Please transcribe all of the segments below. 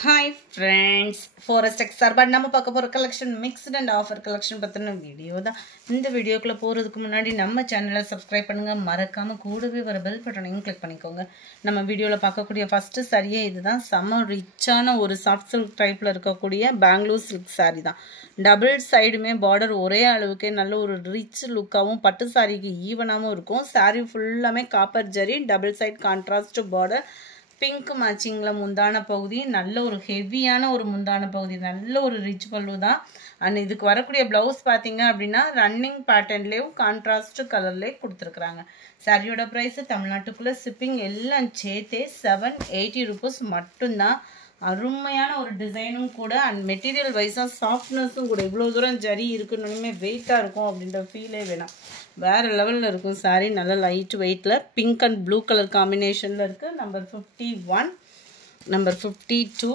Hi friends, Forest XR but நம்ம பார்க்க போற collection mixed and offer collection பத்தின வீடியோ தான். இந்த வீடியோக்குள்ள போறதுக்கு முன்னாடி நம்ம சேனலை சப்ஸ்கிரைப் பண்ணுங்க, மறக்காம கூடவே வர பெல் பட்டனையும் கிளிக் பண்ணிக்கோங்க. நம்ம வீடியோல பார்க்கக்கூடிய ஃபர்ஸ்ட் சாரியே இதுதான். செம ரிச்சான ஒரு சாஃப்ட் சில்க் டைப்ல இருக்கக்கூடிய பெங்களூர் சில்க் சாரி தான். டபுள் சைடுமே பார்டர் ஒரே அளவுக்கு நல்ல ஒரு ரிச் லுக்காவும் பட்டு சாரிக்கு ஈவனாவும் இருக்கும். சாரி ஃபுல்லாமே copper zari, double side contrast border, pink மேட்சிங்ல முந்தான பகுதி, நல்ல ஒரு ஹெவியான ஒரு முந்தான பகுதி, நல்ல ஒரு ரிச் பல்லு தான். அண்ட் இதுக்கு வரக்கூடிய பிளவுஸ் பார்த்தீங்க அப்படின்னா ரன்னிங் பேட்டர்ன்லேயும் கான்ட்ராஸ்ட் கலர்லேயே கொடுத்துருக்குறாங்க. சாரியோட ப்ரைஸ் தமிழ்நாட்டுக்குள்ளே ஷிப்பிங் எல்லாம் சேர்த்தே 780 rupees மட்டும்தான். அருமையான ஒரு டிசைனும் கூட அண்ட் மெட்டீரியல் வைஸாக சாஃப்ட்னஸும் கூட. இவ்வளோ தூரம் ஜரி இருக்குன்னு வெயிட்டாக இருக்கும் அப்படின்ற ஃபீலே வேணாம். வேறு லெவலில் இருக்கும் சாரீ. நல்ல லைட் வெயிட்டில் பிங்க் அண்ட் ப்ளூ கலர் காம்பினேஷனில் இருக்குது. Number 51, number 52.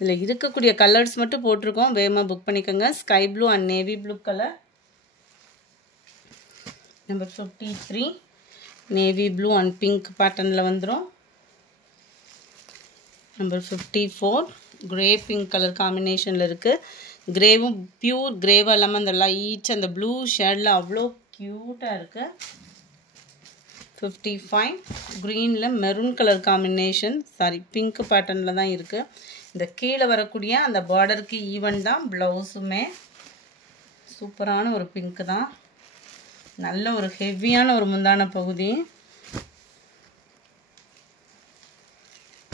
இதில் இருக்கக்கூடிய கலர்ஸ் மட்டும் போட்டிருக்கோம், வேகமாக புக் பண்ணிக்கோங்க. Sky blue and navy blue colour. Number 53 navy blue and pink பேட்டர்னில் வந்துடும். நம்பர் 54 கிரே பிங்க் கலர் காம்பினேஷனில் இருக்குது. கிரேவும் பியூர் கிரேவாக இல்லாமல் அந்த லைட் அந்த ப்ளூ ஷேடில் அவ்வளோ க்யூட்டாக இருக்குது. 55 க்ரீனில் maroon colour combination, sorry pink பேட்டர்னில் தான் இருக்குது. இந்த கீழே வரக்கூடிய அந்த பார்டருக்கு ஈவன் தான் ப்ளவுஸுமே. சூப்பரான ஒரு பிங்க் தான், நல்ல ஒரு ஹெவியான ஒரு முந்தான பகுதி.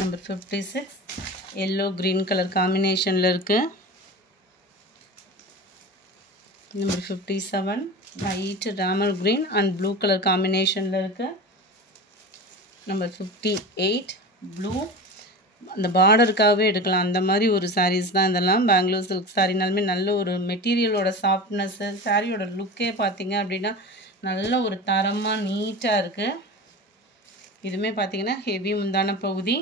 நம்பர் 56 எல்லோ க்ரீன் கலர் காம்பினேஷனில் இருக்குது. Number 57 light Ramar green and blue colour காம்பினேஷனில் இருக்குது. நம்பர் 58 ப்ளூ, அந்த பார்டருக்காகவே எடுக்கலாம் அந்த மாதிரி ஒரு சாரீஸ் தான் இதெல்லாம். பெங்களூர் சில்க் சாரினாலுமே நல்ல ஒரு மெட்டீரியலோட சாஃப்ட்னஸ்ஸு, சாரியோட லுக்கே பார்த்தீங்க அப்படின்னா நல்ல ஒரு தரமாக நீட்டாக இருக்குது. இதுவுமே பார்த்தீங்கன்னா ஹெவி முந்தான பகுதி,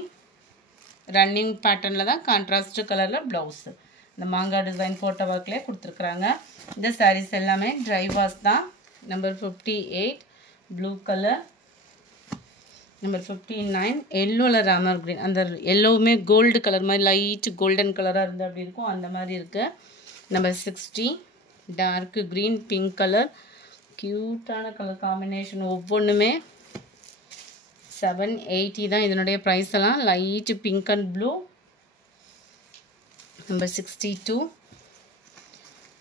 ரன்னிங் பேட்டர்னில் தான், கான்ட்ராஸ்ட் கலரில் ப்ளவுஸு. இந்த மாங்காய் டிசைன் ஃபோட்டோ ஒர்க்லேயே கொடுத்துருக்குறாங்க. இந்த சாரீஸ் எல்லாமே ட்ரை வாஷ் தான். Number 58 blue colour. நம்பர் 59 எல்லோவில் ராமர் க்ரீன், அந்த எல்லோவுமே கோல்டு கலர் மாதிரி லைட் கோல்டன் கலராக இருந்து அப்படி இருக்கும், அந்த மாதிரி இருக்குது. Number 60 dark green pink colour, க்யூட்டான கலர் காம்பினேஷன். ஒவ்வொன்றுமே 780 தான் இதனுடைய ப்ரைஸ் எல்லாம். Light pink and blue. Number 62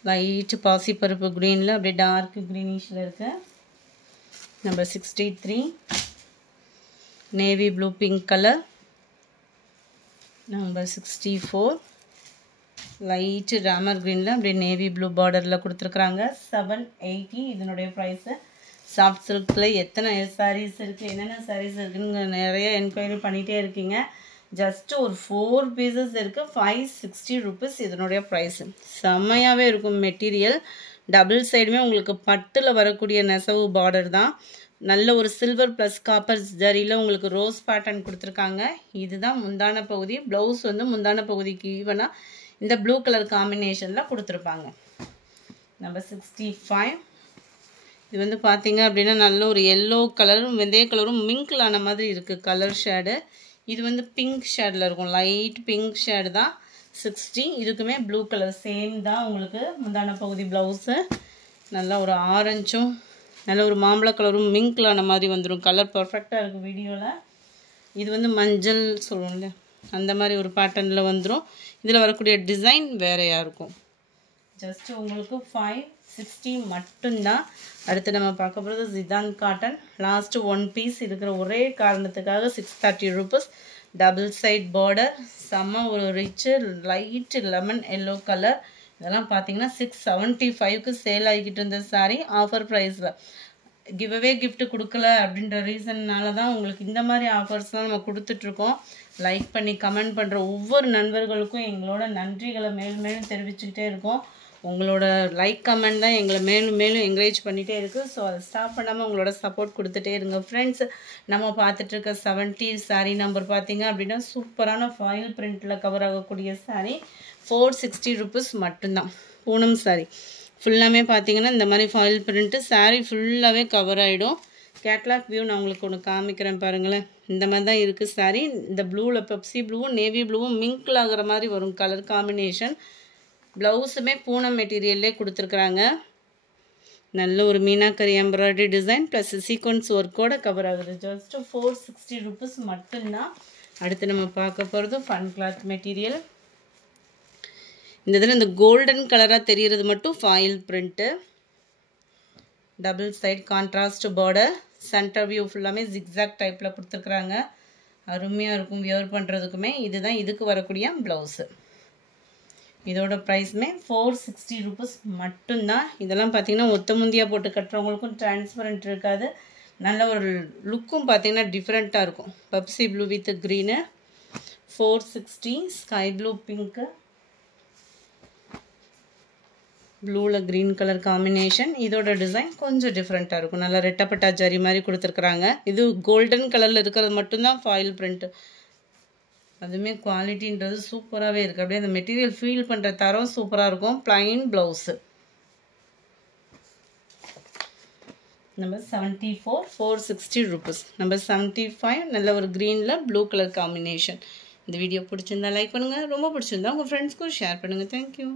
light பாசிப்பருப்பு க்ரீனில் அப்படியே டார்க் க்ரீனிஷில் இருக்குது. Number 63 navy blue pink colour. Number 64 light Ramar க்ரீனில் அப்படியே நேவி ப்ளூ பார்டரில் கொடுத்துருக்குறாங்க. 780 இதனுடைய ப்ரைஸு. சாஃப்ட் சில்கில் எத்தனை சாரீஸ் இருக்குது, என்னென்ன சாரீஸ் இருக்குதுன்னு நிறைய என்கொயரி பண்ணிகிட்டே இருக்கீங்க. ஜஸ்ட்டு ஒரு 4 பீசஸ் இருக்குது, 560 rupees இதனுடைய ப்ரைஸு. செம்மையாகவே இருக்கும் மெட்டீரியல். டபுள் சைடுமே உங்களுக்கு பட்டில் வரக்கூடிய நெசவு பார்டர் தான். நல்ல ஒரு சில்வர் ப்ளஸ் காப்பர் ஜரியில் உங்களுக்கு ரோஸ் பேட்டர்ன் கொடுத்துருக்காங்க. இதுதான் முந்தான பகுதி. ப்ளவுஸ் வந்து முந்தான பகுதிக்கு ஈவனாக இந்த ப்ளூ கலர் காம்பினேஷனில் கொடுத்துருப்பாங்க. நம்பர் 65 இது வந்து பார்த்தீங்க அப்படின்னா நல்ல ஒரு எல்லோ கலரும் வெந்தய கலரும் மிங்கிள் ஆன மாதிரி இருக்குது கலர் ஷேடு. இது வந்து பிங்க் ஷேடில் இருக்கும், லைட் பிங்க் ஷேடு தான். 60 இதுக்குமே ப்ளூ கலர் சேம் தான் உங்களுக்கு முந்தான பகுதி ப்ளவுஸு. நல்லா ஒரு ஆரஞ்சும் நல்ல ஒரு மாம்பழ கலரும் மிங்கிள் ஆன மாதிரி வந்துடும். கலர் பர்ஃபெக்டாக இருக்குது வீடியோவில். இது வந்து மஞ்சள் சொல்லுவோம்ல அந்த மாதிரி ஒரு பேட்டர்னில் வந்துடும். இதில் வரக்கூடிய டிசைன் வேறையாக இருக்கும். ஜஸ்ட்டு உங்களுக்கு 560 மட்டும்தான். அடுத்து நம்ம பார்க்க போகிறது ஜிதான் காட்டன். லாஸ்ட்டு 1 பீஸ் இருக்கிற ஒரே காரணத்துக்காக 630 rupees. டபுள் சைட் பார்டர், செம்ம ஒரு rich light lemon yellow colour. இதெல்லாம் பார்த்தீங்கன்னா 675க்கு சேல் ஆகிக்கிட்டு இருந்த சாரீ ஆஃபர் ப்ரைஸில். கிவ்அவே கிஃப்ட் கொடுக்கல அப்படின்ற ரீசன்னால தான் உங்களுக்கு இந்த மாதிரி ஆஃபர்ஸ்லாம் நம்ம கொடுத்துட்ருக்கோம். லைக் பண்ணி கமெண்ட் பண்ணுற ஒவ்வொரு நண்பர்களுக்கும் எங்களோட நன்றிகளை மேலும் மேலும் தெரிவிச்சுக்கிட்டே இருக்கோம். உங்களோட லைக் கமெண்ட் தான் எங்களை மேலும் மேலும் என்கரேஜ் பண்ணிகிட்டே இருக்குது. ஸோ அதை ஸ்டாப் பண்ணாமல் உங்களோட சப்போர்ட் கொடுத்துட்டே இருங்க ஃப்ரெண்ட்ஸ். நம்ம பார்த்துட்ருக்க 70 சாரீ நம்பர் பார்த்தீங்க அப்படின்னா சூப்பரான ஃபாயில் பிரிண்டில் கவர் ஆகக்கூடிய சாரீ 460 rupees மட்டும்தான். பூனம் சாரீ ஃபுல்லாமே பார்த்தீங்கன்னா இந்த மாதிரி ஃபாயில் பிரிண்ட்டு சாரீ ஃபுல்லாகவே கவர் ஆகிடும். கேட்லாக் வியூ நான் உங்களுக்கு ஒன்று காமிக்கிறேன் பாருங்களேன். இந்த மாதிரி தான் இருக்குது சாரீ. இந்த ப்ளூவில் பெப்சி ப்ளூவும் நேவி ப்ளூவும் மிங்கிள் ஆகிற மாதிரி வரும் கலர் காம்பினேஷன். ப்ளவுஸுமே பூனம் மெட்டீரியல்லே கொடுத்துருக்குறாங்க. நல்ல ஒரு meenakari embroidery design plus sequins ஒர்க்கோட கவர் ஆகுது. ஜஸ்ட்டு 460 ருபீஸ் மட்டும்தான். அடுத்து நம்ம பார்க்க போகிறது ஃபன் கிளாத் மெட்டீரியல். இந்த இதில் இந்த கோல்டன் கலராக தெரிகிறது மட்டும் foil print. Double side contrast border. Centre view ஃபுல்லாமே ஜிக்ஸாக் டைப்பில் கொடுத்துருக்குறாங்க. அருமையாக இருக்கும் வியர் பண்ணுறதுக்குமே. இதுதான் இதுக்கு வரக்கூடிய ப்ளவுஸு. இதோட ப்ரைஸுமே 460 ருபீஸ் மட்டும்தான். இதெல்லாம் பார்த்திங்கன்னா ஒத்த முந்தியாக போட்டு கட்டுறவங்களுக்கும் டிரான்ஸ்பரண்ட் இருக்காது. நல்ல ஒரு லுக்கும் பார்த்திங்கன்னா டிஃப்ரெண்ட்டாக இருக்கும். Pepsi blue with green 460. Sky blue pink, ப்ளூவில் க்ரீன் கலர் காம்பினேஷன். இதோட டிசைன் கொஞ்சம் டிஃப்ரெண்ட்டாக இருக்கும். நல்லா ரெட்டப்பட்டா ஜரி மாதிரி கொடுத்துருக்குறாங்க. இது கோல்டன் கலரில் இருக்கிறது மட்டும்தான் ஃபாயில் பிரிண்ட்டு. அதுவுமே குவாலிட்டின்றது சூப்பராகவே இருக்குது. அப்படியே அந்த மெட்டீரியல் ஃபீல் பண்ணுற தரம் சூப்பராக இருக்கும். Plain blouse. Number 74 460 rupees. Number 75 நல்ல ஒரு க்ரீனில் ப்ளூ கலர் காம்பினேஷன். இந்த வீடியோ பிடிச்சிருந்தா லைக் பண்ணுங்கள். ரொம்ப பிடிச்சிருந்தா உங்கள் ஃப்ரெண்ட்ஸ்க்கும் ஷேர் பண்ணுங்கள். தேங்க்யூ.